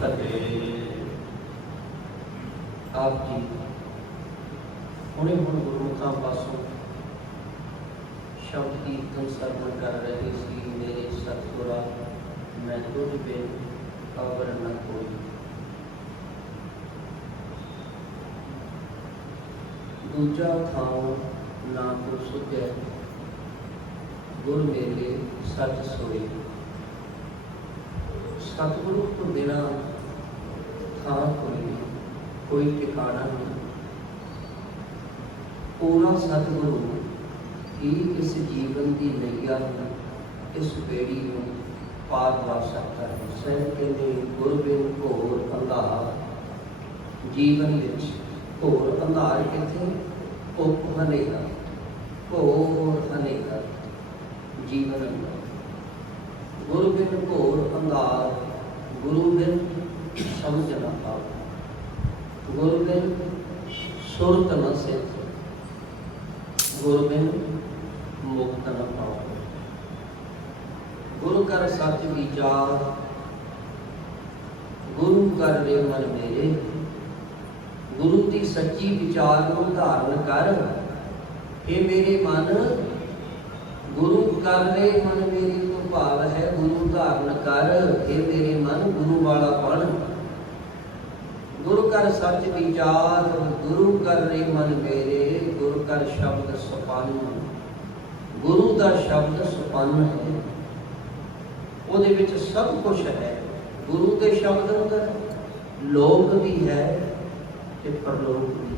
आप जी हुणे हुण गुरमुखां पासों शब्द कीर्तन सरवण कर रहे सी। मेरे सतगुरा मैं तुझ बिन अवर न कोई। दूजा थां ना को सुझै गुर मेले सच सोई। सतगुरु तो बिना थां कोई ठिकाना नहीं। पूरा सतगुरु ही इस जीवन की नैया इस बेड़ी में पार पा सकता है। सह कहते गुर बिन घोर अंधार जीवन विच। घोर अंधार किथे? उप हनेरा, घोर हनेरा जीवन अंधार। गुरु बिन घोर अंधार, गुरु बिन समझ न पाओ, गुरु बिन सुरत न सिद्ध, गुरु बिन मुक्त न पाओ। गुरु कर सच विचार, गुरु कर रे मन मेरे। गुरु की सच्ची विचार को धारण कर। हे मेरे मन गुरु कर रे मन मेरे तो भाव है गुरु धारण कर। हे मेरे मन गुरु वाला बन। गुरु कर सच विचार, गुरु कर रे मन मेरे। गुरु कर शब्द सपन्न, गुरु का शब्द सपन्न है। ਉਹਦੇ ਵਿੱਚ सब कुछ है। गुरु के शब्द अंदर लोक भी है ते परलोक भी।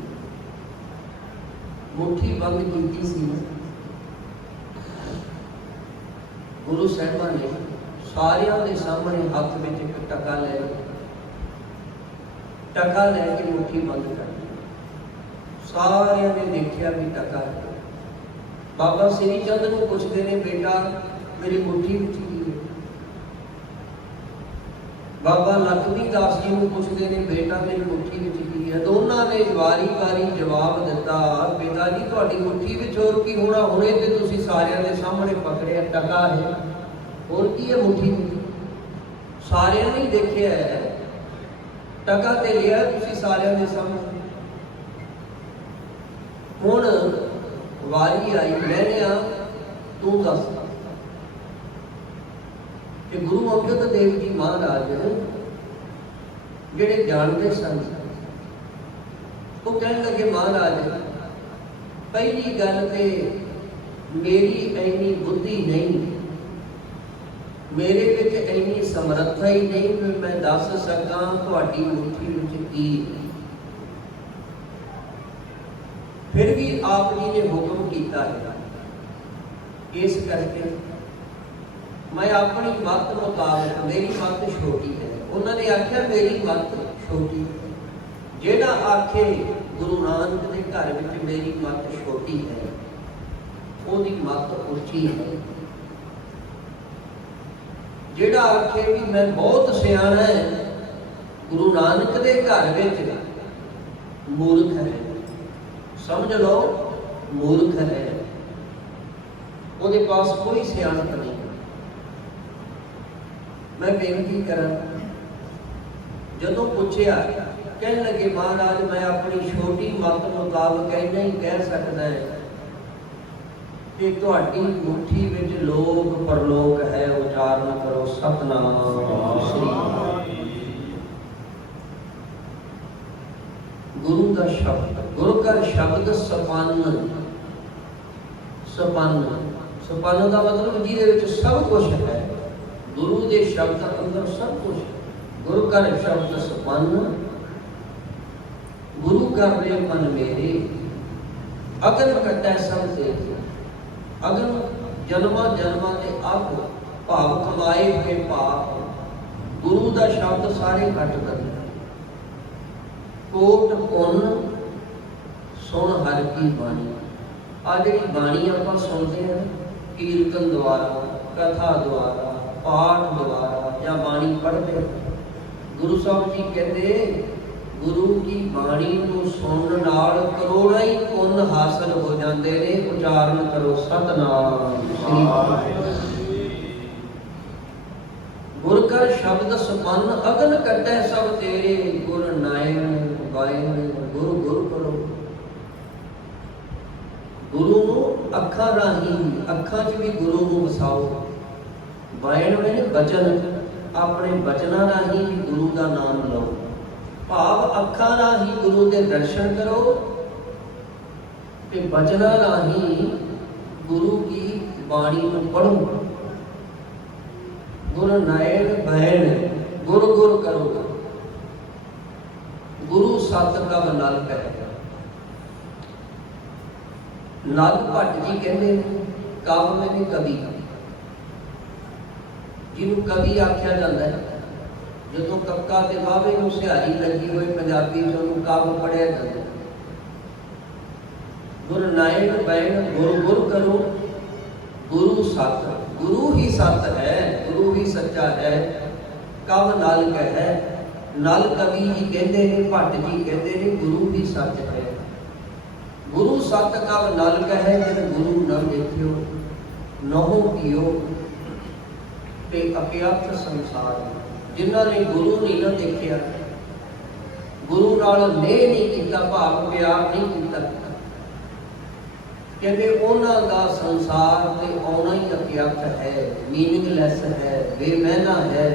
मुट्ठी बंद की सी गुरु साहिबान ने सारिਆਂ ਦੇ सामने हथ में एक टका ले लैके मुट्ठी बंद कर दी। सारिਆਂ ने देखा भी टका है। बाबा श्री चंद को पूछते ने बेटा मेरी मुट्ठी में की है। बाबा लखमी दास जी को पूछते ने बेटा मेरी मुट्ठी में की है। दोनों ने वारी वारी जवाब दिता पिता जी तुहाडी मुट्ठी में होर की होना, हुणे ते तुसीं सारिਆਂ ਦੇ सामने पकड़िया टका है, होर की है मुट्ठी में? सारिਆਂ ने देखिया है टका ते लिया तुसीं सारिਆਂ ਦੇ सामने। हुण वारी आई मैंने तू दस कि गुरु अंगद देव जी महाराज जिहड़े जानते सन वो कहने लगे महाराज पहली गल ते मेरी इन्नी बुद्धि नहीं, मेरे विच इन्नी समर्था ही नहीं कि मैं दस सकां तुहाडी मुट्ठी विच की। फिर भी आप जी ने हुक्म किया है, इस करके मैं अपनी मत मुताबिक, मेरी मत छोटी है। उन्होंने आख्या मेरी मत छोटी, जेड़ा आखे गुरु नानक के घर में मेरी मत छोटी है ओदी मत उच्ची है। जेड़ा आखे भी मैं बहुत सियाना है गुरु नानक के घर में मूर्ख है। समझ लो मूर्ख है, ਉਹਦੇ पास कोई सियाणप नहीं। मैं बेनती करा जदों पूछया कहने लगे महाराज मैं अपनी छोटी मत मुताबिक इन्ना ही कह सकता है कि तुहाडी मुट्ठी विच लोक परलोक है। उचारण करो सतनाम श्री। गुरु का शब्द, गुरु का शब्द सपन्न। सपन्न सपन्न का मतलब जिहदे विच सब कुछ है। गुरु के शब्द अंदर सब कुछ है। गुरु का शब्द सपन्न, गुरु कर रे मन मेरे। अगन कटै सब दे, अगन जन्मा जन्मा के अग भाव कमाए हुए पाप। गुरु का शब्द सारे कट कर कोट पुन सुन हर की बाणी। आ जी बाणी आप सुनते हैं कीर्तन द्वारा, कथा द्वारा, पाठ द्वारा या बाणी पढ़ते। गुरु साहब जी कहते गुरु की बाणी को सुनने नाल करोड़ों ही पुन हासिल हो जाते ने। उचारण करो सतनाम श्री। गुर का शब्द सपन्न अगन कटै सब ਵਾਹਿਗੁਰੂ ਗੁਰੂ ਗੁਰੂ ਕਰੋ। ਗੁਰੂ ਨੂੰ ਅੱਖਾਂ ਰਾਹੀਂ, ਅੱਖਾਂ 'ਚ ਵੀ ਗੁਰੂ ਨੂੰ ਵਸਾਓ। ਵਾਹਿਣ ਮੈਨੇ ਬਚਨ, ਆਪਣੇ ਬਚਨਾਂ ਰਾਹੀਂ ਵੀ ਗੁਰੂ ਦਾ ਨਾਮ ਲਓ। ਭਾਵ ਅੱਖਾਂ ਰਾਹੀਂ ਗੁਰੂ ਦੇ ਦਰਸ਼ਨ ਕਰੋ ਤੇ ਬਚਨਾਂ ਰਾਹੀਂ ਗੁਰੂ ਕੀ ਬਾਣੀ ਨੂੰ ਪੜ੍ਹੋ। ਗੁਰ ਨੈਣ ਬਹਿਣ ਗੁਰ ਗੁਰ ਕਰੋ। ਗੁਰੂ ਸਤ ਕਬ ਨਲ ਕਹਿ। ਨਲ ਭੱਟ ਜੀ ਕਹਿੰਦੇ ਨੇ ਕਵ ਮੈਨੇ ਕਵੀ, ਜਿਹਨੂੰ ਕਵੀ ਆਖਿਆ ਜਾਂਦਾ ਹੈ। ਜਦੋਂ ਕੱਕਾ ਤੇ ਵਾਵੇ ਨੂੰ ਸਿਹਾਰੀ ਲੱਗੀ ਹੋਈ ਪੰਜਾਬੀ ਚ ਉਹਨੂੰ ਕਵ ਪੜਿਆ ਜਾਂਦਾ। ਗੁਰ ਨਾਇਣ ਬੈਣ ਗੁਰ ਗੁਰ ਕਰੋ। ਗੁਰੂ ਸਤ, ਗੁਰੂ ਹੀ ਸਤ ਹੈ, ਗੁਰੂ ਹੀ ਸੱਚਾ ਹੈ। ਕਵ ਨਲ ਕਹਿ, ਨਲ ਕਵੀ ਜੀ ਕਹਿੰਦੇ ਨੇ, ਭੱਟ ਜੀ ਕਹਿੰਦੇ ਨੇ ਗੁਰੂ ਹੀ ਸੱਚ ਹੈ। ਗੁਰੂ ਸਤ ਕਵ ਨਲ ਕਹਿ, ਜਿਨ ਗੁਰੂ ਨ ਦੇਖਿਓ ਨਹੁ ਕੀਓ ਤੇ ਅਕਿਆਤ ਸੰਸਾਰ। ਜਿਨ੍ਹਾਂ ਨੇ ਗੁਰੂ ਨਹੀਂ ਨਾ ਦੇਖਿਆ, ਗੁਰੂ ਨਾਲ ਨੇਹ ਨਹੀਂ ਕੀਤਾ, ਭਾਵ ਪਿਆਰ ਨਹੀਂ ਕੀਤਾ, ਕਹਿੰਦੇ ਉਹਨਾਂ ਦਾ ਸੰਸਾਰ ਤੇ ਆਉਣਾ ਹੀ ਅਕਿਆਤ ਹੈ, ਮੀਨਿੰਗਲੈਸ ਹੈ, ਬੇਮੈਨਾ ਹੈ।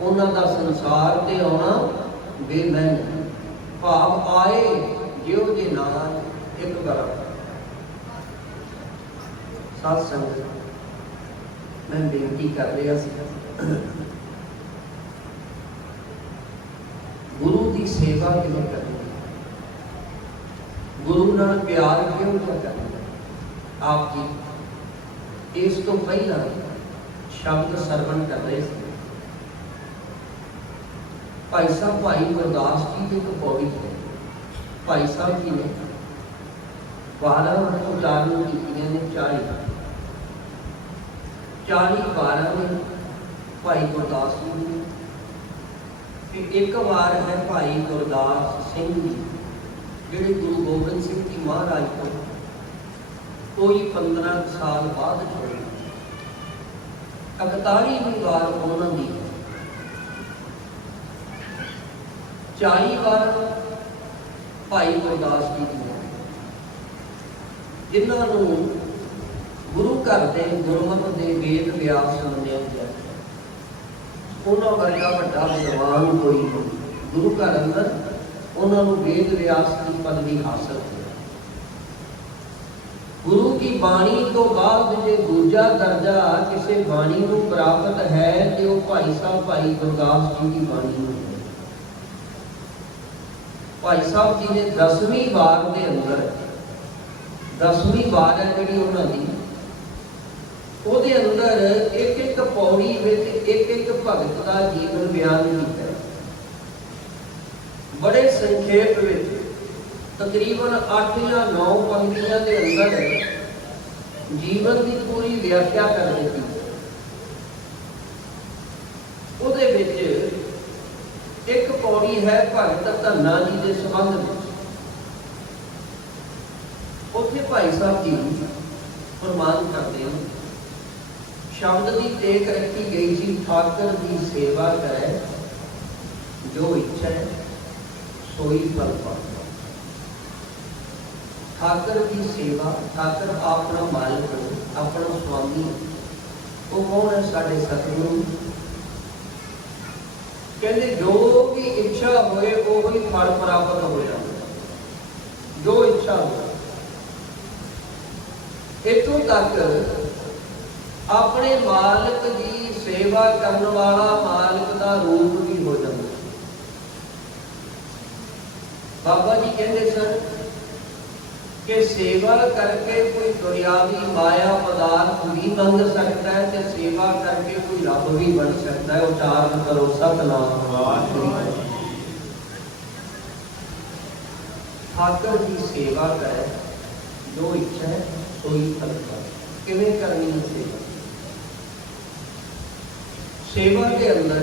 ਉਹਨਾਂ ਦਾ ਸੰਸਾਰ ਤੇ ਆਉਣਾ ਬੇਮੈਨਾ, ਭਾਵ ਆਏ ਜਿਉ ਜੇ ਨਾਲ ਇੱਕ ਬਰਾਬਰ। ਸਾਧ ਸੰਗਤ, ਮੈਂ ਬੇਨਤੀ ਕਰ ਰਿਹਾ ਸੀ, ਗੁਰੂ ਦੀ ਸੇਵਾ ਕਿਵੇਂ ਕਰਨੀ, ਗੁਰੂ ਨਾਲ ਪਿਆਰ ਕਿਉਂ ਕਰਨਾ। ਆਪ ਜੀ ਇਸ ਤੋਂ ਪਹਿਲਾਂ ਸ਼ਬਦ ਸਰਵਣ ਕਰ ਰਹੇ ਸੀ। ਭਾਈ ਸਾਹਿਬ ਭਾਈ ਗੁਰਦਾਸ ਜੀ ਦੀ ਇੱਕ ਪੌੜੀ ਹੈ। ਭਾਈ ਸਾਹਿਬ ਜੀ ਨੇ 12 ਉਚਾਰਨ ਕੀਤੀਆਂ ਨੇ, 40 12 ਨੇ ਭਾਈ ਗੁਰਦਾਸ ਜੀ ਨੇ, ਤੇ ਇੱਕ ਵਾਰ ਹੈ ਭਾਈ ਗੁਰਦਾਸ ਸਿੰਘ ਜੀ, ਜਿਹੜੇ ਗੁਰੂ ਗੋਬਿੰਦ ਸਿੰਘ ਜੀ ਮਹਾਰਾਜ ਤੋਂ ਕੋਈ 15 ਸਾਲ ਬਾਅਦ ਹੋਏ। 41ਵੀਂ ਵਾਰ ਉਹਨਾਂ ਦੀ, 40 ਵਾਰ ਭਾਈ ਗੁਰਦਾਸ ਜੀ ਦੀ, ਜਿਨ੍ਹਾਂ ਨੂੰ ਗੁਰੂ ਘਰ ਦੇ ਗੁਰਮਤਿ ਦੇ ਵੇਦ ਵਿਆਸ ਮੰਨਿਆ ਗਿਆ। ਉਹਨਾਂ ਵਰਗਾ ਵੱਡਾ ਵਿਦਵਾਨ ਕੋਈ ਨਹੀਂ। ਗੁਰੂ ਘਰ ਅੰਦਰ ਉਹਨਾਂ ਨੂੰ ਵੇਦ ਵਿਆਸ ਦੀ ਪਦਵੀ ਹਾਸਲ ਹੋਈ। ਗੁਰੂ ਕੀ ਬਾਣੀ ਤੋਂ ਬਾਅਦ ਜੇ ਦੂਜਾ ਦਰਜਾ ਕਿਸੇ ਬਾਣੀ ਨੂੰ ਪ੍ਰਾਪਤ ਹੈ ਤੇ ਉਹ ਭਾਈ ਸਾਹਿਬ ਭਾਈ ਗੁਰਦਾਸ ਜੀ ਦੀ ਬਾਣੀ ਨੂੰ ਹੈ। ਭਾਈ ਸਾਹਿਬ ਜੀ ਨੇ 10ਵੀਂ ਵਾਰ ਦੇ ਅੰਦਰ, 10ਵੀਂ ਵਾਰ ਹੈ ਜਿਹੜੀ ਉਹਨਾਂ ਦੀ, ਉਹਦੇ ਅੰਦਰ ਇੱਕ ਇੱਕ ਪੌੜੀ ਵਿੱਚ ਇੱਕ ਇੱਕ ਭਗਤ ਦਾ ਜੀਵਨ ਬਿਆਨ ਕੀਤਾ। ਬੜੇ ਸੰਖੇਪ ਵਿੱਚ ਤਕਰੀਬਨ 8 ਜਾਂ 9 ਪੰਕਤੀਆਂ ਦੇ ਅੰਦਰ ਜੀਵਨ ਦੀ ਪੂਰੀ ਵਿਆਖਿਆ ਕਰ ਦਿੱਤੀ। ਉਹਦੇ ਵਿੱਚ ਇੱਕ ਪੌੜੀ ਹੈ ਭਗਤ ਧੰਨਾ ਜੀ ਦੇ ਸੰਬੰਧ ਵਿੱਚ। ਉੱਥੇ ਭਾਈ ਸਾਹਿਬ ਜੀ ਫਰਮਾਨ ਕਰਦੇ ਹਨ, ਸ਼ਬਦ ਦੀ ਟੇਕ ਰੱਖੀ ਗਈ ਸੀ, ਠਾਕਰ ਦੀ ਸੇਵਾ ਕਰੇ ਜੋ ਇੱਛਾ ਸੋਈ ਫਲ ਪਾਵੇ। ਠਾਕਰ ਦੀ ਸੇਵਾ, ਠਾਕਰ ਆਪਣਾ ਮਾਲਕ, ਆਪਣਾ ਸੁਆਮੀ, ਉਹ ਕੌਣ ਹੈ? ਸਾਡੇ ਸਤਿਗੁਰੂ। ਕਹਿੰਦੇ ਜੋ ਵੀ ਇੱਛਾ ਹੋਏ ਉਹ ਹੀ ਫਲ ਪ੍ਰਾਪਤ ਹੋ ਜਾਂਦਾ, ਜੋ ਇੱਛਾ ਹੋਏ। ਇੱਥੋਂ ਤੱਕ ਆਪਣੇ ਮਾਲਕ ਦੀ ਸੇਵਾ ਕਰਨ ਵਾਲਾ ਮਾਲਕ ਦਾ ਰੂਪ ਵੀ ਹੋ ਜਾਂਦਾ। ਬਾਬਾ ਜੀ ਕਹਿੰਦੇ ਸਨ ਕਿ ਸੇਵਾ ਕਰਕੇ ਕੋਈ ਦੁਨਿਆਵੀ ਮਾਇਆ ਪਦਾਰਥ ਵੀ ਮੰਗ ਸਕਦਾ ਹੈ ਤੇ ਸੇਵਾ ਕਰਕੇ ਕੋਈ ਰੱਬ ਵੀ ਬਣ ਸਕਦਾ ਹੈ। ਉਚਾਰਨ ਕਰੋ ਸਤਿਨਾਮ ਵਾਹਿਗੁਰੂ। ਠਾਕਰ ਦੀ ਸੇਵਾ ਕਰੇ ਜੋ ਇੱਛਾ ਹੈ ਸੋਈ ਫਲ ਪਾਵੇ। ਕਿਵੇਂ ਕਰਨੀ ਹੈ ਸੇਵਾ? ਸੇਵਾ ਦੇ ਅੰਦਰ,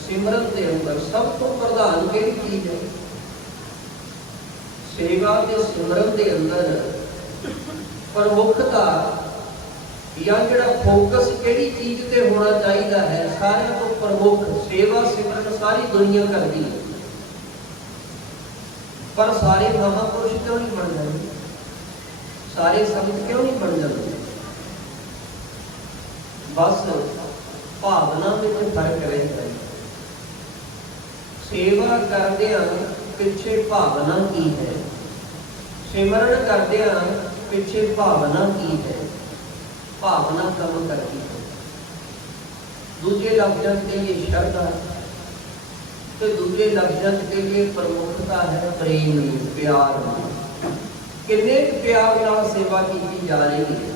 ਸਿਮਰਨ ਦੇ ਅੰਦਰ ਸਭ ਤੋਂ ਪ੍ਰਧਾਨ ਕਿਹੜੀ ਚੀਜ਼ ਹੈ? ਸੇਵਾ ਤੇ ਸਿਮਰਨ ਦੇ ਅੰਦਰ ਪ੍ਰਮੁੱਖਤਾ ਜਾਂ ਜਿਹੜਾ ਫੋਕਸ ਕਿਹੜੀ ਚੀਜ਼ ਤੇ ਹੋਣਾ ਚਾਹੀਦਾ ਹੈ? ਸਾਰਿਆਂ ਤੋਂ ਪ੍ਰਮੁੱਖ ਸੇਵਾ ਸਿਮਰਨ ਸਾਰੀ ਦੁਨੀਆ ਕਰਦੀ ਹੈ। पर सारे महापुरुष क्यों नहीं बन जाते, सारे संत क्यों नहीं बन जाते? बस भावना में फर्क रहता है। सेवा करदे पिछे भावना की है, सिमरन करदे पिछे भावना की है, भावना कम करती है। दूजे लफ्ज़ों के लिए श्रद्धा, तो दूजे लफ्ज़ों के लिए प्रमुखता है प्रेम, प्यार। किन्ने प्यार नाल सेवा की जा रही है,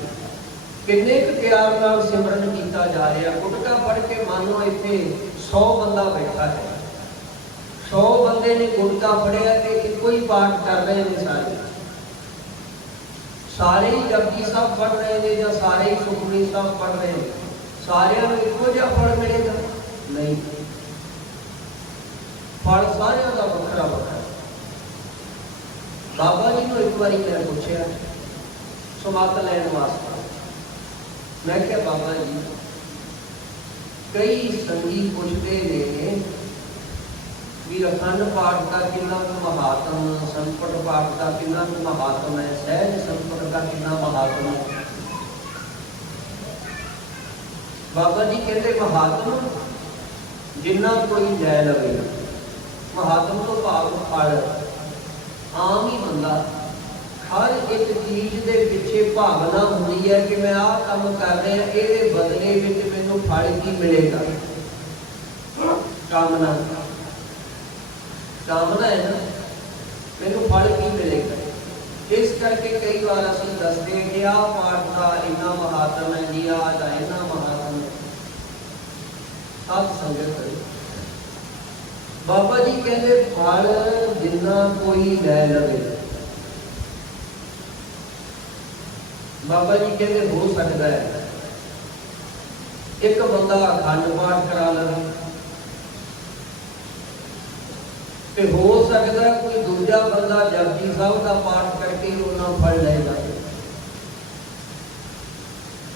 किन्ने प्यार नाल सिमरन किया जा रहा। गुटका पढ़ के मानो इत्थे 100 बंदा बैठा है, 100 बंदे ने गुटका पढ़िया तो एको ही पाठ कर रहे हैं। सारे ही जपजी साहब पढ़ रहे हैं या सारे ही सुखमनी साहब पढ़ रहे हैं, सारिਆਂ ਨੂੰ ਇੱਕੋ ਜਿਹਾ फल मिलेगा? नहीं, फल सारिਆਂ ਦਾ ਵੱਖਰਾ ਵੱਖਰਾ। बाबा जी ਨੂੰ एक बारी मैं पूछा समात लैन वास्ते, मैं क्या बाबा जी कई संगी पूछते ने भी अखंड पाठ का कितना महात्म, संकट पाठ का कितना महात्म है, सहज संकट का कितना महात्म है। बाबा जी कहते महात्म जिन्ना कोई लै लवे, महात्म तो भाव फल। आम ही बंदा हर एक चीज के पिछे भावना होती है कि मैं आ काम कर रहा, ये बदले में मैनू फल की मिलेगा। कामना कामना है ना, मैनू फल की मिलेगा। इस करके कई बार असं दसते हैं कि आ पाठ का इन्ना महात्म है जी, आज का इन्ना महात्म है। आप संगत करो, बाबा जी कहते फल जिन्ना कोई लै लवे। बाबा जी कहते हो सकता है एक बंदा अखंड पाठ करा लवे, तो हो सकता कोई दूजा बंदा जपजी साहब का पाठ करके उन्होंने फल ले जाए।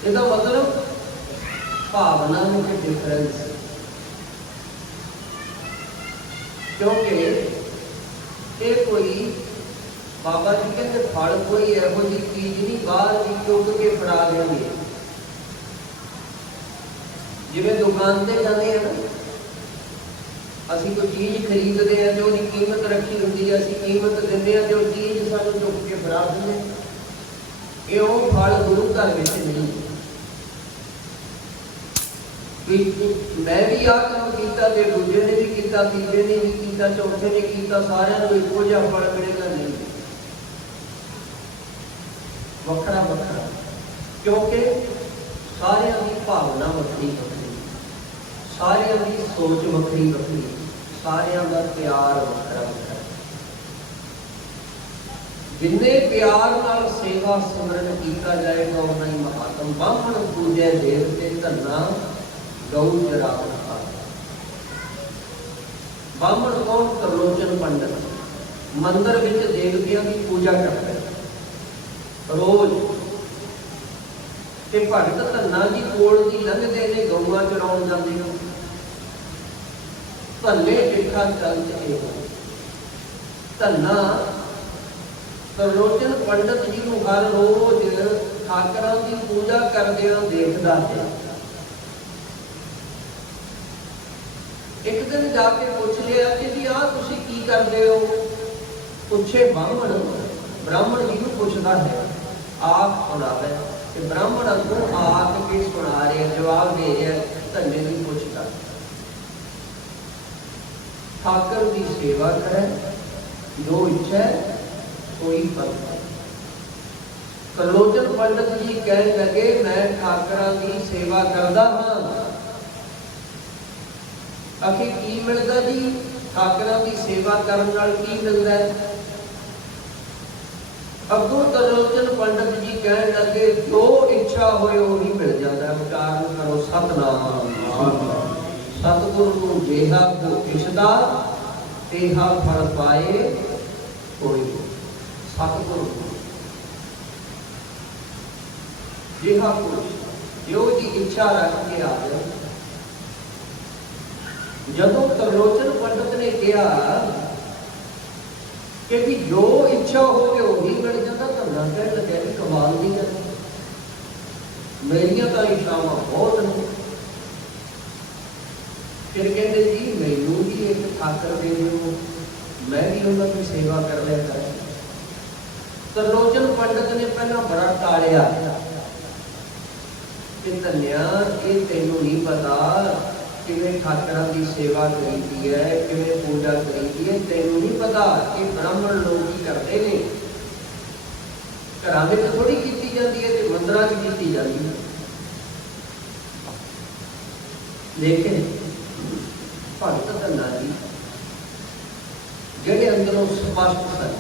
इसका मतलब भावना में कोई डिफरेंस, क्योंकि ये कोई बाबा जी कहते फल कोई एहो जी चीज नहीं बाहर भी चुग के फड़ा देंगे। जिवें दुकान से जाते हैं ना, असी कोई चीज़ खरीदते हैं तो उसकी कीमत रखी होती है, असी कीमत देते हैं तो चीज़ सानू चुक के फड़ा देंगे। ये वो फल गुरु घर में नहीं। मैं भी आ काम किया, दूजे ने भी किया, तीजे ने भी किया, चौथे ने किया, सारिਆਂ ਨੂੰ ਇੱਕੋ ਜਿਹਾ फल मिलेगा नहीं, ਵੱਖਰਾ ਵੱਖਰਾ। क्योंकि सारिਆਂ ਦੀ भावना ਵੱਖਰੀ ਵੱਖਰੀ, सारिਆਂ ਦੀ सोच ਵੱਖਰੀ ਵੱਖਰੀ, सारिਆਂ ਦਾ प्यार ਵੱਖਰਾ ਵੱਖਰਾ। जिन्ने प्यार नाल सेवा सिमरन किया जाएगा उन्ना ही महात्म। ब्राह्मण पूजे देवते धन्ना गऊ चरावन खाए। ब्राह्मण कौन? त्रिलोचन पंडित मंदिर विच देवतियों की पूजा करते रोज। ते भगत धन्ना जी कोल दी लंघदे ने गऊआं चराउण जांदे ने, धन्ने डिठा चल चले। धन्ना त्रिलोचन पंडित जी को हर रोज ठाकरां की पूजा करदिआं देखदा है। एक दिन जाके पूछ लिया कि जी आ तुसी की करदे हो? पूछे ब्राह्मण, ब्राह्मण जी को पूछता है, आप सुनावे कि ब्राह्मण अगों आक के सुना रहे, जवाब दे रहे। धन्ने की पूछता ठाकर की सेवा करे, जो इच्छा कोई फल। त्रिलोचन पंडित जी कहने लगे मैं ठाकरां की सेवा करदा हाँ। आखिर की मिलता जी? ठाकरां की सेवा करने नाल की मिलता है? अगों त्रिलोचन पंडित जी कहने लगे जो इच्छा होए वही मिल जाता है। उच्चारण करो सतनाम। सतगुरु नूं जेहा को इछदा तेहा फल पाए कोई। सतगुरु जेहा को जो जी इच्छा रख के आ जाए। जदों त्रिलोचन पंडित ने कहा कि भी जो इच्छा होवे वही मिल जाता। धन्ना कह लगे भी कमाल दी गल, मेरिया तो इच्छावां बहुत ने। फिर कहते जी मैनू भी एक ठाकर दे दो, मैं भी उन्होंने सेवा कर लिया कर। त्रिलोचन पंडित ने पहला बड़ा टालिया कि धन्या ये तेनू नहीं पता किवें ठाकरां दी सेवा करीदी है, किवें पूजा करीदी है, तेनू नहीं पता कि ब्राह्मण लोग की करते हैं। घरां विच थोड़ी कीती जाती है, तो मंदिरां च कीती जाती है। लेकिन भगत धन्ना जी जिहड़े अंदरों स्पष्ट सन,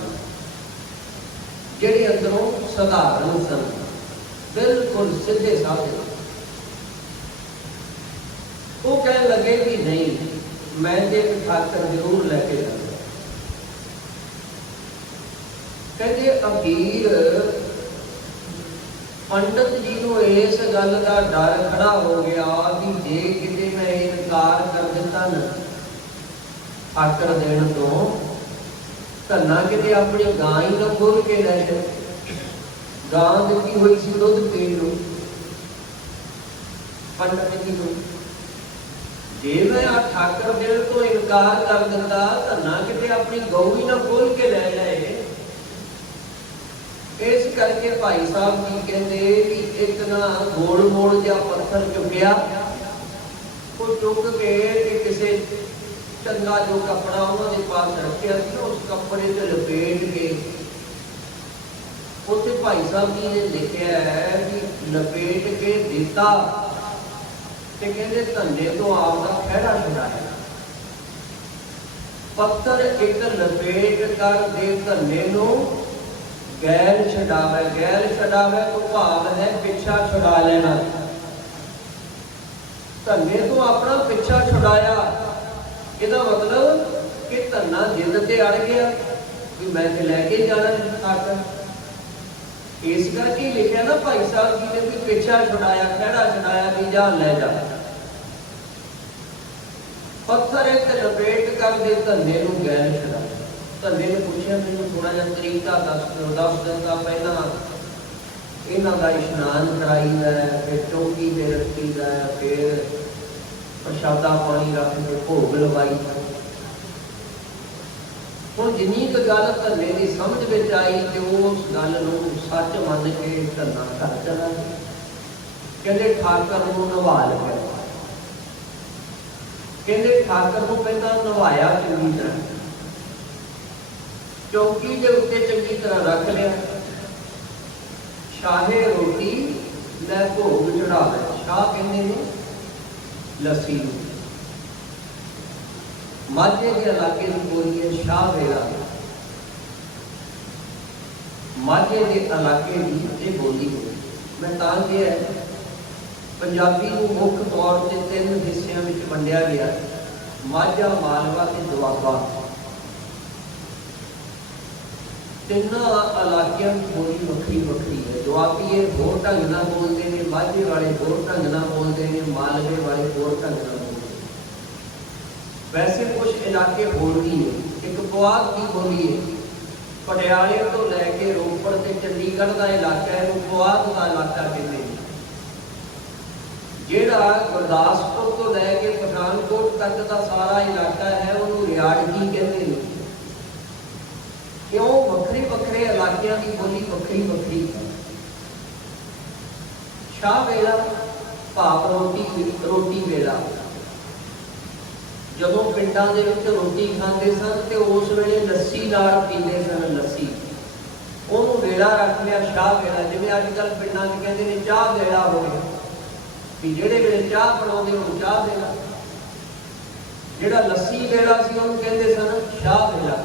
जिहड़े अंदरों सधारण सन, बिल्कुल सीधे साधे, वो कह लगे कि नहीं मैं तो एक ठाकर जरूर लैके जाऊंगा। कहते अखीर पंडित जी को इस गल का डर खड़ा हो गया कि जे किते मैं इनकार कर दिता न ठाकर देने तो धन्ना किते अपनी गां ही ना खोल के लै जाए। गां दी हुई सी दुध पीण नूं पंडित जी को, जे मैं आ ठाकर देने तो इनकार कर दिता धन्ना किते अपनी गौ ही ना खोल के लै जाए। इस करके भाई साहब जी कहते कि एक ना गोल मोड़ जा पत्थर चुकया, वो चुक के किसी चंगा जो कपड़ा उन्होंने पास रखा था उस कपड़े से लपेट के उत्थे भाई साहब जी ने लिखा है कि लपेट के दिता ते कहते धन्ने तो आपका खैड़ा छुड़ाया। पत्थर एक लपेट कर दे धन्ने नूं गैल छड़ावे। गैल छड़ावे तो भाव है पिछा छुड़ा लेना। धन्ने तो अपना पिछा छुड़ाया, इसका मतलब कि धन्ना जिद ते अड़ गया कि मैं तो लैके जाना ठाकर। इस करके लिखा ना भाई साहब जी ने भी पिछा छुड़ाया, खैड़ा छुड़ाया कि जा लै जा। पत्थर एक लपेट कर दे धन्ने नूं गैल छड़ा। धन्ने ने पूछा मैंने थोड़ा जहा तरीका दस दो। 10 दिन का पहला इन्हों का इशनान कराईदा है, फिर चौकी से रखीदा है, फिर प्रशादा पानी रख के भोग लवाई। हुण जिन्नी क गल धन्ने की समझ में आई तो उस गल नूं सच मन के धन्ना घर चला गया। कहते ठाकर नूं नवा लिया। कहते ठाकर नूं पहला नवाया चंगी तरह, चौकी के उत्ते चंगी तरह रख लिया। शाहे रोटी लै भोग चढ़ा लिया। शाह कहते हैं लस्सी। माझे के इलाके की बोली है शाह वेला। माझे के इलाके की ये बोली है। मैं तां ये है पंजाबी को मुख्य तौर पर 3 हिस्सों में वंडिया गया, माझा, मालवा ते दुआबा। तिना इलाकों की बोली वक्री वक्री है। दुआबीए होर ढंग नाल बोलते हैं, माझे वाले होर ढंग नाल बोलते हैं, मालवे वाले होर ढंग नाल बोलते हैं। वैसे कुछ इलाके होर भी है। एक पुआध की बोली है, पटियाले तो लैके रोपड़ ते चंडीगढ़ का इलाका है, पुआध का इलाका कहते हैं। जिहड़ा गुरदासपुर तो लैके पठानकोट तक का सारा इलाका है उन्होंने रियाड़की कहते हैं। क्यों वक्रे वक्रे इलाकों की बोली वक्री वक्री। शाह वेला भाव रोटी वेला। जदों पिंडां दे विच रोटी खाते सन तो उस वेले लस्सी नाल पींदे सन। लस्सी उन्होंने वेला रख लिया शाह वेला। जिवें अजकल पिंडां च कहंदे ने चाह वेला हो गया कि जिहड़े वेले चाह बनाउंदे उहनूं चाह वेला। जिहड़ा लस्सी वेला सी उहनूं कहंदे सन शाह वेला।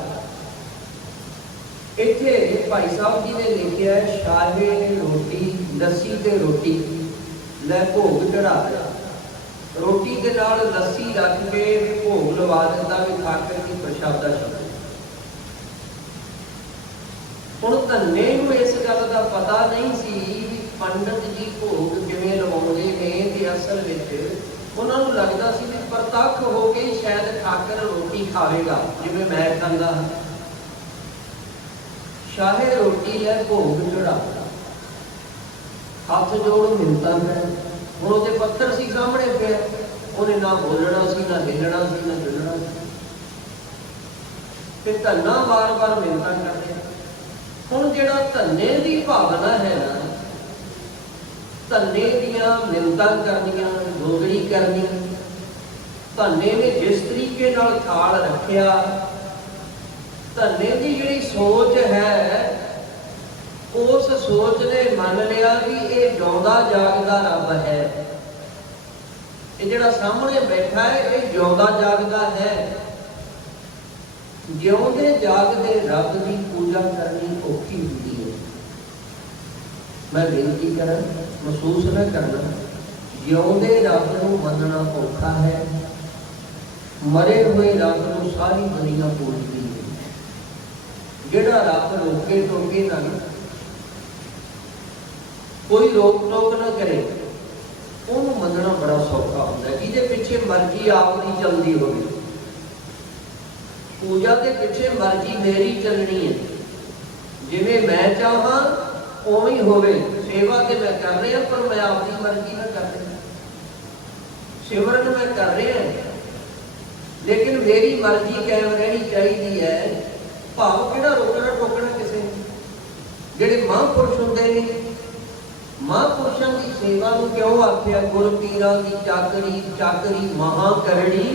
इत्थे भाई साहब जी ने लिखा है शाहे रोटी लस्सी ते रोटी लै भोग चढ़ा दिया। रोटी के नाल लस्सी रख के भोग लवा दिता भी ठाकर की प्रशादा छक। हुण धन्ने नूं इस गल का पता नहीं सी भी पंडित जी भोग किवें लवाउंदे ने ते असल विच उन्हां नूं लगदा सी भी प्रतੱਖ हो के शायद ठाकर रोटी खावेगा जिवें मैं खांदा। शाहे रोटी लै भोग चढ़ा, हथ जोड़ मिलता है। हुण उहदे पत्थर सी सामने पिया, उहने ना बोलना सी, ना हिलना सी, ना चलना सी, ते धन्ना बार बार मिलता करते। हुण जिहड़ा धन्ने की भावना है ना, धन्ने दियां मिलता करनियां, जोगड़ी करनी, धन्ने ने जिस तरीके नाल थाल रखिया, धन्ने की जिहड़ी सोच है, उस सोच ने मान लिया भी ये जिउंदा जागदा रब है। ये जिहड़ा सामने बैठा है ये जिउंदा जागदा है। जिउंदे जागदे रब की पूजा करनी औखी होती है। मैं बेनती करा, महसूस न करना, जिउंदे रब नूं मनना औखा है। मरे हुए रब नूं सारी दुनिया पूजदी है। जिहड़ा रब रोके टोके ना, कोई रोक टोक ना करे, उन्होंने मनना बड़ा सौखा होता है। जिहदे पिछे मर्जी आपकी चलती हो, पूजा के पिछे मर्जी मेरी चलनी है, जिवें मैं चाहां उवें होवे। सेवा तो मैं कर रहा, पर मैं अपनी मर्जी ना कर रहा। सिमरन मैं कर रहा, लेकिन मेरी मर्जी कायम रहनी चाहिए है। भाव किहड़ा रोकना टोकना किसी ने। जिहड़े महापुरुष हुंदे ने, महापुरुषों की सेवा को क्यों आख्या गुर पीरां की चाकरी, चाकरी महा करड़ी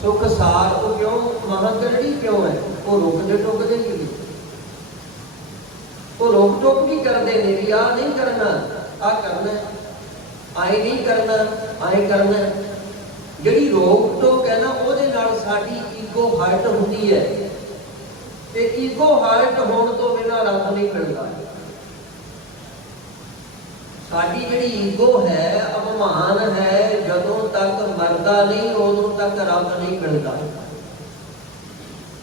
सुख सार। वो क्यों महा करड़ी क्यों है? वो रोकते टोकते नहीं, वो रोक टोक भी करते हैं भी आ नहीं करना, आ करना, आए नहीं करना, आए करना। जिहड़ी रोक टोक है ना, उहदे नाल साडी ईगो हर्ट हुंदी है, ते ईगो हर्ट होण तो बिना रब नहीं मिलता। साडी जिहड़ी ईगो है, अपमान है, जदों तक मरदा नहीं उदों तक रब नहीं मिलता।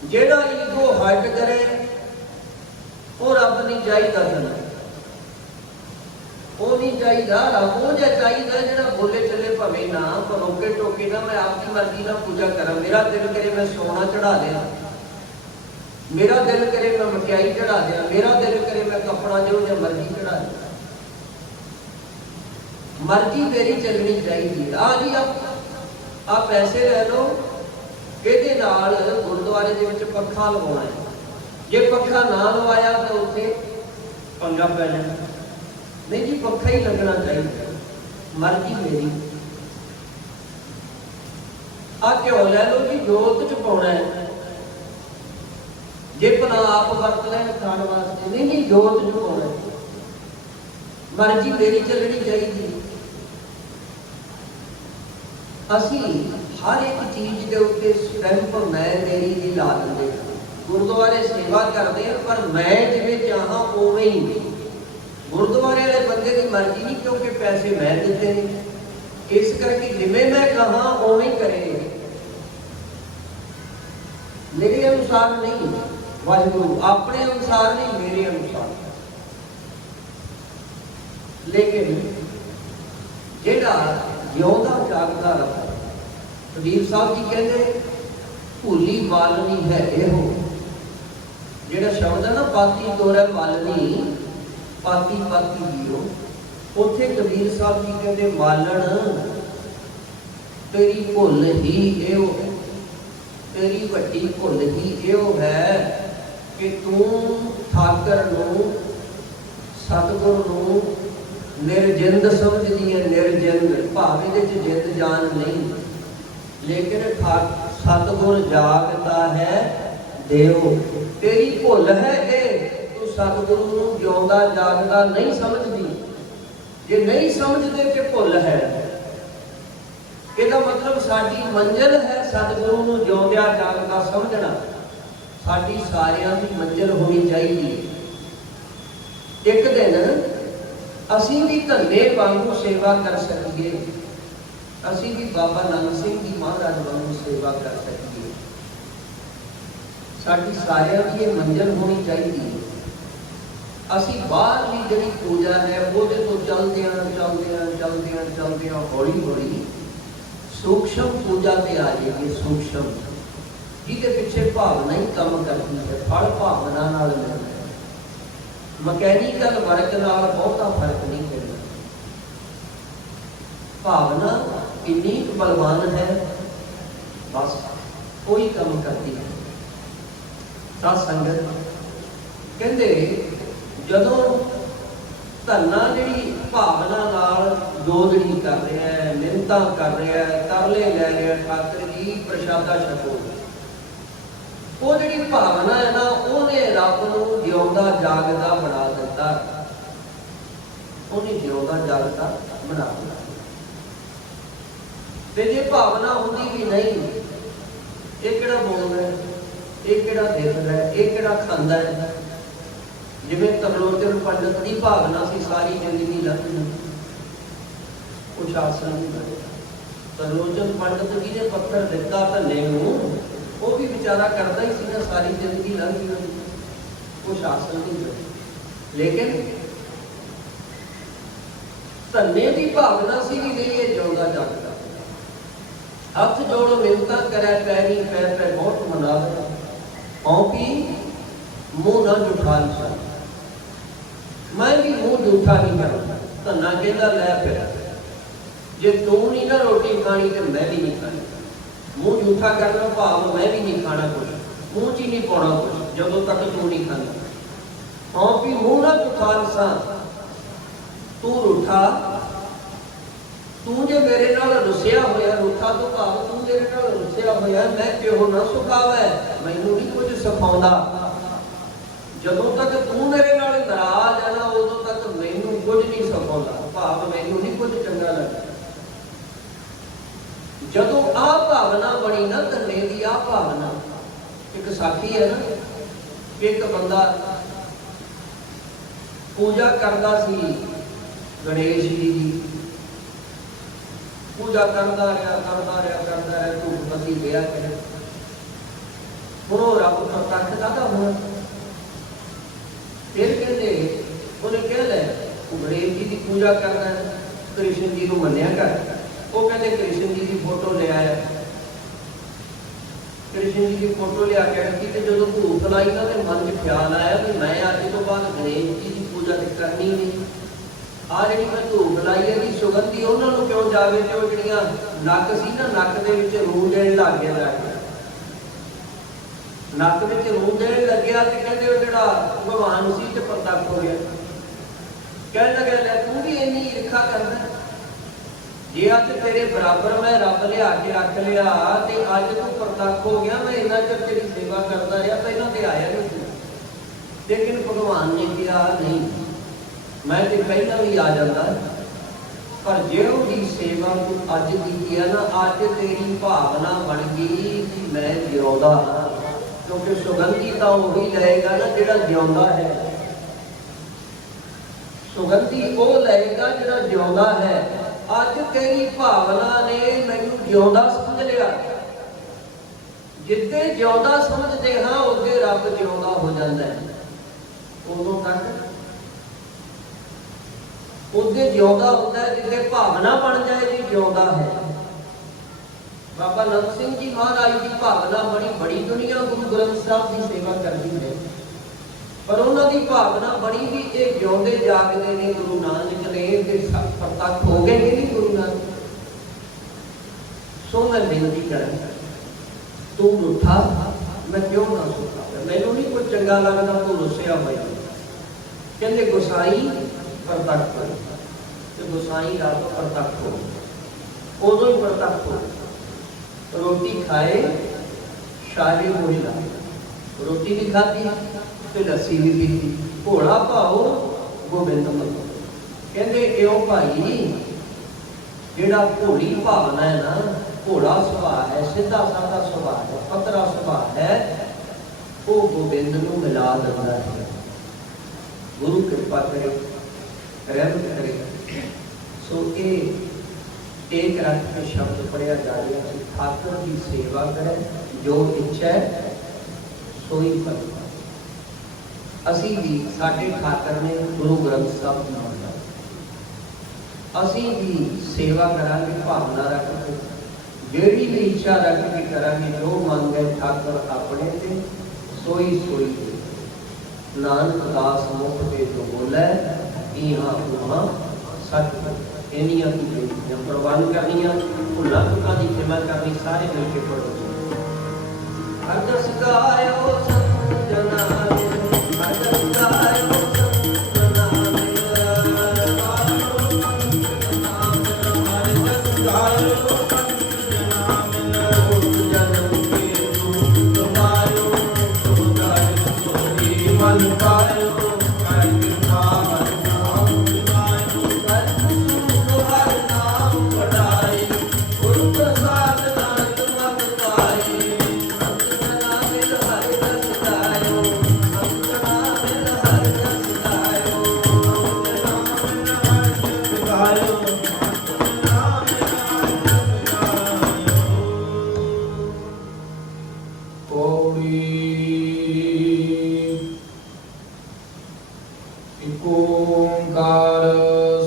जिहड़ा ईगो हट करे वो रब नहीं चाहिए करना, वो नहीं चाहिए रब। वो जो चाहिए जिहड़ा बोले चले भवे ना, पर रोके टोके ना, मैं आपकी मर्जी ना पूजा करा। मेरा दिल करे मैं सोना चढ़ा दिया, मेरा दिल करे मैं मठियाई चढ़ा दिया, मेरा दिल करे मैं कपड़ा जो मर्जी चढ़ा दिया। मर्जी मेरी चलनी चाहिए। आ जी आप पैसे ले लो, ਇਹਦੇ ਨਾਲ ਗੁਰਦੁਆਰੇ ਦੇ ਵਿੱਚ ਪੱਖਾ ਲਵਾਉਣਾ ਹੈ। ਜੇ ਪੱਖਾ ਨਾ ਲਵਾਇਆ ਤਾਂ ਉੱਥੇ ਪੰਗਾ ਪੈ ਜਾਣਾ। ਨਹੀਂ ਜੀ, ਪੱਖਾ ਹੀ ਲੱਗਣਾ ਚਾਹੀਦਾ, ਮਰਜ਼ੀ ਮੇਰੀ। ਆ ਘਿਓ ਲੈ ਲਓ ਜੀ, ਜੋਤ ਚ ਪਾਉਣਾ ਹੈ। ਜੇ ਭਲਾ ਆਪ ਵਰਤ ਲੈਣ ਖਾਣ ਵਾਸਤੇ, ਨਹੀਂ ਜੀ, ਜੋਤ ਚ ਪਾਉਣਾ ਹੈ। ਮਰਜ਼ੀ ਮੇਰੀ ਚੱਲਣੀ ਚਾਹੀਦੀ। ਅਸੀਂ हर एक चीज के उत्ते स्टैंप मैं मेरी ही ला देंगे। गुरुद्वारे सेवा करते हैं, पर मैं जिवें चाहां उवें ही। गुरुद्वारे वाले बंदे की मर्जी नहीं, क्योंकि पैसे मैं दिते हैं, इस करके जिवें मैं कहा उवें ही करे। मेरे अनुसार नहीं, वाहिगुरू अपने अनुसार नहीं, मेरे अनुसार। लेकिन जिहड़ा जिउंदा जागदा रब, कबीर साहब जी कहते भूली मालनी है एहो। जिहड़ा शब्द है ना, पाती तोरै मालनी, पाती पाती जीओ। उत्थे कबीर साहब जी कहते मालन तेरी भुल ही एहो है, तेरी वड्डी भुल ही एहो है कि तू ठाकर नूं, सतगुर नूं निर्जिंद समझदी है। निर्जिंद भाव इहदे च जिंद जान नहीं, लेकिन सतगुर जागता है देव। तेरी भुल है ये, तू सतगुरु नूं जिउंदा जागदा नहीं समझदी। जे नहीं समझदे कि भुल है, इसका मतलब साडी मंजिल है सतगुरु नूं जिउंदा जागदा समझना। साडी सारियां दी मंजिल होनी चाहिए। एक दिन असीं भी धन्ने वांगू सेवा कर सकीए, असी भी बाबा नानक सिंह जी महाराज वालों सेवा कर सकिए। साडी सारियां की ये मंजिल होनी चाहिए। असी बाहरली जिहड़ी पूजा है वो तो चलदियां चलदियां चलदियां चलदियां हौली हौली सूक्ष्म पूजा ते आ जाइए। सूक्ष्म जिहदे पिछे भावना ही काम करती है, फल भावना नाल मिलदा है। ਮਕੈਨੀਕਲ ਵਰਕ ਨਾਲ ਬਹੁਤਾ ਫਰਕ ਨਹੀਂ ਪੈਂਦਾ। ਭਾਵਨਾ ਇੰਨੀ ਬਲਵਾਨ ਹੈ, ਬਸ ਕੋਈ ਕੰਮ ਕਰਦੀ ਹੈ। ਤਾਂ ਸੰਗਤ ਕਹਿੰਦੇ ਜਦੋਂ ਧੰਨਾ ਜਿਹੜੀ ਭਾਵਨਾ ਨਾਲ ਜੋਦੜੀ ਕਰ ਰਿਹਾ ਹੈ, ਮਿਹਨਤਾਂ ਕਰ ਰਿਹਾ ਹੈ, ਤਰਲੇ ਲੈ ਰਿਹਾ ਠਾਕਰ ਜੀ ਪ੍ਰਸ਼ਾਦਾ ਛਕੋ, ਉਹ ਜਿਹੜੀ ਭਾਵਨਾ ਹੈ ਨਾ, ਉਹਨੇ ਰੱਬ ਨੂੰ ਜਿਉਂਦਾ ਜਾਗਦਾ ਬਣਾ ਦਿੱਤਾ। ਉਹਨੇ ਜਿਉਂਦਾ ਜਾਗਦਾ ਬਣਾ ਦਿੱਤਾ। ਤੇ ਜੇ ਭਾਵਨਾ ਹੁੰਦੀ ਵੀ ਨਹੀਂ, ਇਹ ਕਿਹੜਾ ਬੋਲਦਾ ਹੈ, ਇਹ ਕਿਹੜਾ ਦੇਖਦਾ ਹੈ, ਇਹ ਕਿਹੜਾ ਖਾਂਦਾ ਹੈ। ਜਿਵੇਂ ਤਰਲੋਚਨ ਪੰਡਤ ਦੀ ਭਾਵਨਾ ਸੀ ਸਾਰੀ ਜ਼ਿੰਦਗੀ ਲੰਘ ਗਈ, ਉਹ ਸ਼ਾਸਨ ਨਹੀਂ ਬਣਿਆ। ਤਰਲੋਚਨ ਪੰਡਤ ਜੀ ਨੇ ਪੱਥਰ ਦਿੱਤਾ ਧੰਨੇ ਨੂੰ, ਉਹ ਵੀ ਵਿਚਾਰਾ ਕਰਦਾ ਹੀ ਸੀ ਨਾ, ਸਾਰੀ ਜ਼ਿੰਦਗੀ ਲੰਘ ਗਈ, ਉਹ ਸ਼ਾਸਨ ਨਹੀਂ ਬਣਿਆ। ਲੇਕਿਨ ਧੰਨੇ ਦੀ ਭਾਵਨਾ ਸੀ ਵੀ ਨਹੀਂ ਇਹ ਜਿਉਂਦਾ ਜਾਗਦਾ। ਹੱਥ ਜੋੜੋ ਮਿੰਨਤਾਂ ਕਰੇ, ਪੈਰੀ ਪੈ ਪੈ ਬਹੁਤ ਮਨਾਵੇ, ਹੌਂਕੀ ਮੂੰਹ ਨਾ ਜੁਠਾ ਲਿਆ, ਮੈਂ ਵੀ ਮੂੰਹ ਜੂਠਾ ਨਹੀਂ ਕਰਦਾ। ਧੰਨਾ ਕਹਿੰਦਾ ਲੈ ਪਿਆ, ਜੇ ਤੂੰ ਨਹੀਂ ਨਾ ਰੋਟੀ ਖਾਣੀ ਤੇ ਮੈਂ ਵੀ ਨਹੀਂ ਖਾਣੀ। ਮੂੰਹ ਜੂਠਾ ਕਰਨਾ ਭਾਵ ਮੈਂ ਵੀ ਨਹੀਂ ਖਾਣਾ ਕੁਛ, ਮੂੰਹ 'ਚ ਹੀ ਨਹੀਂ ਪਾਉਣਾ ਕੁਛ ਜਦੋਂ ਤੱਕ ਤੂੰ ਨਹੀਂ ਖਾਂਦਾ। ਹਾਂ ਵੀ ਮੂੰਹ ਨਾ ਜੂਠਾ ਲਸਾਂ, ਤੂੰ ਰੂਠਾ, ਤੂੰ ਜੇ ਮੇਰੇ ਨਾਲ ਰੁੱਸਿਆ ਹੋਇਆ, ਰੂਠਾ ਤੋਂ ਭਾਵ ਤੂੰ ਮੇਰੇ ਨਾਲ ਰੁੱਸਿਆ ਹੋਇਆ, ਮੈਂ ਕਿਉਂ ਨਾ ਸੁਖਾਵੇ, ਮੈਨੂੰ ਨਹੀਂ ਕੁਝ ਸਿਖਾਉਂਦਾ। ਜਦੋਂ ਤੱਕ ਤੂੰ ਮੇਰੇ ਨਾਲ ਨਾਰਾਜ਼ ਹੈ ਨਾ, ਉਦੋਂ ਤੱਕ ਮੈਨੂੰ ਕੁਝ ਨਹੀਂ ਸਿਖਾਉਂਦਾ, ਭਾਵ ਮੈਨੂੰ ਨਹੀਂ ਕੁਝ ਚੰਗਾ ਲੱਗਦਾ। ਜਦੋਂ ਆਹ ਭਾਵਨਾ ਬਣੀ ਨਾ ਧੰਨੇ ਦੀ, ਆਹ ਭਾਵਨਾ, ਇੱਕ ਸਾਖੀ ਹੈ ਨਾ, ਇੱਕ ਬੰਦਾ ਪੂਜਾ ਕਰਦਾ ਸੀ ਗਣੇਸ਼ ਜੀ ਦੀ, ਪੂਜਾ ਕਰਦਾ ਰਿਹਾ ਧੂਪ ਬੱਤੀ ਲਿਆ ਕਰੇ। ਹੁਣ ਉਹ ਰੱਬ ਪ੍ਰਤੱਖ ਕਾਹਦਾ ਹੋਣਾ। ਫਿਰ ਕਹਿੰਦੇ ਉਹਨੇ ਕਹਿ ਲੈ ਗਣੇਸ਼ ਜੀ ਦੀ ਪੂਜਾ ਕਰਨਾ, ਕ੍ਰਿਸ਼ਨ ਜੀ ਨੂੰ ਮੰਨਿਆ ਕਰ। ਉਹ ਕਹਿੰਦੇ ਕ੍ਰਿਸ਼ਨ ਜੀ ਦੀ ਫੋਟੋ ਲੈ ਆਇਆ, ਕ੍ਰਿਸ਼ਨ ਜੀ ਦੀ ਫੋਟੋ ਲਿਆ ਕੇ ਰੱਖੀ, ਤੇ ਜਦੋਂ ਧੂਪ ਲਾਈ ਨਾ ਤੇ ਮਨ 'ਚ ਖਿਆਲ ਆਇਆ ਵੀ ਮੈਂ ਅੱਜ ਤੋਂ ਬਾਅਦ ਗਣੇਸ਼ ਜੀ ਦੀ ਪੂਜਾ ਤੇ ਕਰਨੀ ਨਹੀਂ। ਆਹ ਜਿਹੜੀ ਮੈਂ ਧੂਪ ਲਾਈ ਇਹਦੀ ਸੁਗੰਧੀ ਉਹਨਾਂ ਨੂੰ ਕਿਉਂ ਜਾਵੇ, ਤੇ ਉਹ ਜਿਹੜੀਆਂ ਨੱਕ ਸੀ ਨਾ, ਨੱਕ ਦੇ ਵਿੱਚ ਰੂਹ ਦੇਣ ਲੱਗ ਗਿਆ, ਜਾ ਕੇ ਨੱਕ ਵਿੱਚ ਰੂਹ ਦੇਣ ਲੱਗਿਆ। ਤੇ ਕਹਿੰਦੇ ਉਹ ਜਿਹੜਾ ਭਗਵਾਨ ਸੀ ਤੇ ਪ੍ਰਤੱਖ ਹੋ ਗਿਆ। ਕਹਿਣ ਲੱਗਾ ਲੈ ਤੂੰ ਵੀ ਇੰਨੀ ਈਰਖਾ ਕਰਦਾ, ਜੇ ਅੱਜ ਤੇਰੇ ਬਰਾਬਰ ਮੈਂ ਰੱਬ ਲਿਆ ਕੇ ਰੱਖ ਲਿਆ ਤੇ ਅੱਜ ਤੂੰ ਪ੍ਰਤੱਖ ਹੋ ਗਿਆ, ਮੈਂ ਇੰਨਾ ਚਿਰ ਤੇਰੀ ਸੇਵਾ ਕਰਦਾ ਰਿਹਾ, ਪਹਿਲਾਂ ਤੇ ਆਇਆ ਨਹੀਂ ਸੀ। ਲੇਕਿਨ ਭਗਵਾਨ ਨੇ ਕਿਹਾ ਨਹੀਂ, ਮੈਂ ਤੇ ਪਹਿਲਾਂ ਵੀ ਆ ਜਾਂਦਾ, ਪਰ ਜਿਹੋ ਦੀ ਸੇਵਾ ਤੂੰ ਅੱਜ ਕੀਤੀ ਹੈ ਨਾ, ਅੱਜ ਤੇਰੀ ਭਾਵਨਾ ਬਣ ਗਈ ਕਿ ਮੈਂ ਜਿਉਂਦਾ ਹਾਂ। ਕਿਉਂਕਿ ਸੁਗੰਧੀ ਤਾਂ ਉਹੀ ਲਏਗਾ ਨਾ ਜਿਹੜਾ ਜਿਉਂਦਾ ਹੈ, ਸੁਗੰਧੀ ਉਹ ਲਏਗਾ ਜਿਹੜਾ ਜਿਉਂਦਾ ਹੈ। ਅੱਜ ਤੇਰੀ ਭਾਵਨਾ ਨੇ ਮੈਨੂੰ ਜਿਉਂਦਾ ਸਮਝ ਲਿਆ। ਜਿੱਦੇ ਜਿਉਂਦਾ ਸਮਝਦੇ ਹਾਂ ਉਹਦੇ ਰੱਬ ਜਿਉਂਦਾ ਹੋ ਜਾਂਦਾ ਹੈ। ਉਦੋਂ ਤੱਕ ਉਹਦੇ ਜਿਉਂਦਾ ਹੁੰਦਾ ਹੈ ਜਿੱਦੇ ਭਾਵਨਾ ਬਣ ਜਾਏ ਜੀ ਜਿਉਂਦਾ ਹੈ। ਬਾਬਾ ਨੰਦ ਸਿੰਘ ਜੀ ਮਹਾਰਾਜ ਦੀ ਭਾਵਨਾ ਬੜੀ ਦੁਨੀਆ ਗੁਰੂ ਗ੍ਰੰਥ ਸਾਹਿਬ ਦੀ ਸੇਵਾ ਕਰਦੀ ਹੈ, ਪਰ ਉਹਨਾਂ ਦੀ ਭਾਵਨਾ ਬਣੀ ਵੀ ਇਹ ਜਿਉਂਦੇ ਜਾਗਦੇ ਨੇ ਗੁਰੂ ਨਾਨਕ ਨੇ, ਤੇ ਪ੍ਰਤੱਖ ਹੋ ਗਏ ਨੇ ਨਹੀਂ ਗੁਰੂ ਨਾਨਕ। ਸੋ ਮੈਂ ਬੇਨਤੀ ਕਰਾਂ, ਤੂੰ ਰੁੱਠਾ ਮੈਂ ਕਿਉਂ ਨਾ ਸੁਖਾ, ਮੈਨੂੰ ਨਹੀਂ ਕੋਈ ਚੰਗਾ ਲੱਗਦਾ ਤੂੰ ਰੁੱਸਿਆ ਹੋਇਆ। ਕਹਿੰਦੇ ਗੁਸਾਈ ਪ੍ਰਤੱਖ ਹੋ, ਤੇ ਗੁਸਾਈ ਰੱਬ ਪ੍ਰਤੱਖ ਹੋ, ਉਦੋਂ ਹੀ ਪ੍ਰਤੱਖ ਹੋ। ਰੋਟੀ ਖਾਏ ਸ਼ਾਹੀ ਹੋਈ ਲਾ, ਰੋਟੀ ਵੀ ਖਾਧੀ ਤੇ ਲੱਸੀ ਵੀ ਪੀਤੀ, ਭੋਲਾ ਭਾਓ ਗੋਬਿੰਦ ਮੱਲੋ। ਕਹਿੰਦੇ ਇਉਂ ਭਾਈ ਜਿਹੜਾ ਭੋਲੀ ਭਾਵਨਾ ਹੈ ਨਾ, ਭੋਲਾ ਸੁਭਾਅ ਹੈ, ਸਿੱਧਾ ਸਾਦਾ ਸੁਭਾਅ ਹੈ, ਪਤਰਾ ਸੁਭਾਅ ਹੈ, ਉਹ ਗੋਬਿੰਦ ਨੂੰ ਮਿਲਾ ਦਿੰਦਾ ਹੈ। ਗੁਰੂ ਕਿਰਪਾ ਕਰੇ, ਰਹਿਮਤ ਕਰੇ। ਸੋ ਇਹ एक रथ में शब्द पढ़िया जा रहा है, ठाकुर की सेवा करे, जो इच्छा है सोई फल। असी भी साडे ठाकुर ने गुरु ग्रंथ साहब की माना, असी भी सेवा करांगे भावना रख के, जेड़ी भी इच्छा रख के करांगे, जो मंगे ठाकुर अपने ते सोई सोई दे। नानक दास मुख पे जो बोलै इहाँ उहाँ सच। इन्नियां की बेनतियां प्रवान करनियां, भुल्लां चुकां दी खिमा करनी, सारे मिल के पढ़ो। अरदस गायो सतगुरु जना मिल, अरदस गायो सतगुरु जना मिल, अरदस गायो सतगुरु जना मिल। दुख जन्म के दुख गवायो, सुख दायक सोई मन पायो, कर कृपा हर नाम गायो, कर सुख हर नाम पढ़ाई, गुरु प्रसाद नानक मन पाई। संत जना मिल हरि रस गायो, संत जना मिल हरि रस गायो, संत जना मिल हरि रस गायो, संत जना मिल हरि रस गायो। पौड़ी इक ओंकार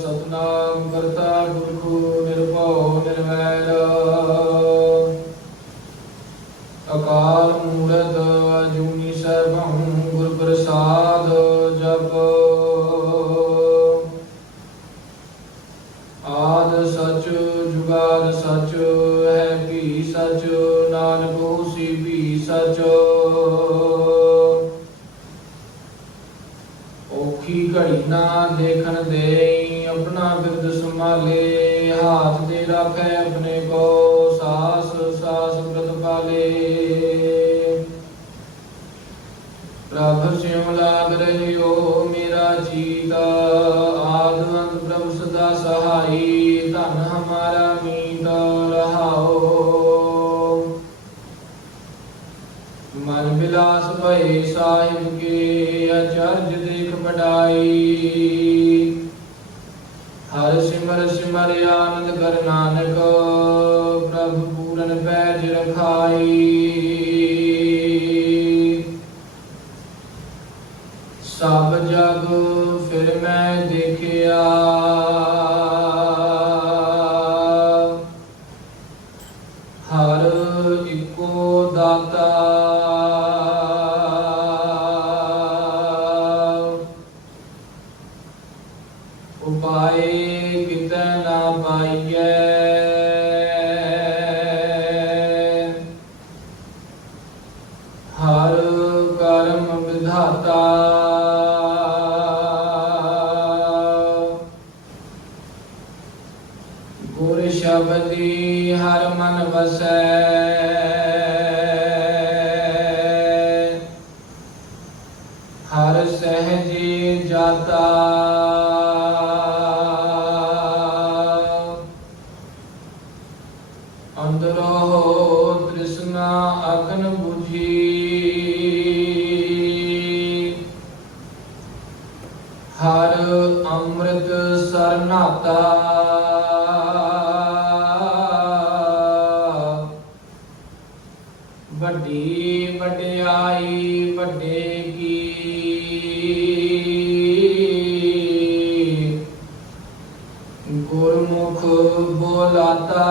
सतनाम करता पुरख निर्भउ निर्वैर, अकाल मूरत अजूनी सैभं गुर प्रसाद जप। आद सच जुगाद सच है भी सच, नानक होसी भी सच। औखी घड़ी ना देखन देई, अपना बिरद संभाले, हाथ दे राखै अपने को, सास सास व्रत पाले। प्रभ स्यों लाग रहे हो मेरा चीत, आद अंत प्रभु सदा सहाई, धन हमारा मीत रहाओ। मन विलास भये साहिब के, अचरज देख बढ़ाई। हर सिमर सिमर आनंद कर नानक, प्रभु पूरन पैज रखाई। सब जग फिर मैं देखिया, हर इको दाता। उपाय कितै ना पाइयै, हर कर्म विधाता। गुर शब्दी हर मन वसै, हर सहजे जाता। अंदरो तृष्णा अगन बुझी, हर अमृत सरनाता। वड्डी वड्याई वड्डे की, गुरमुख बोलाता।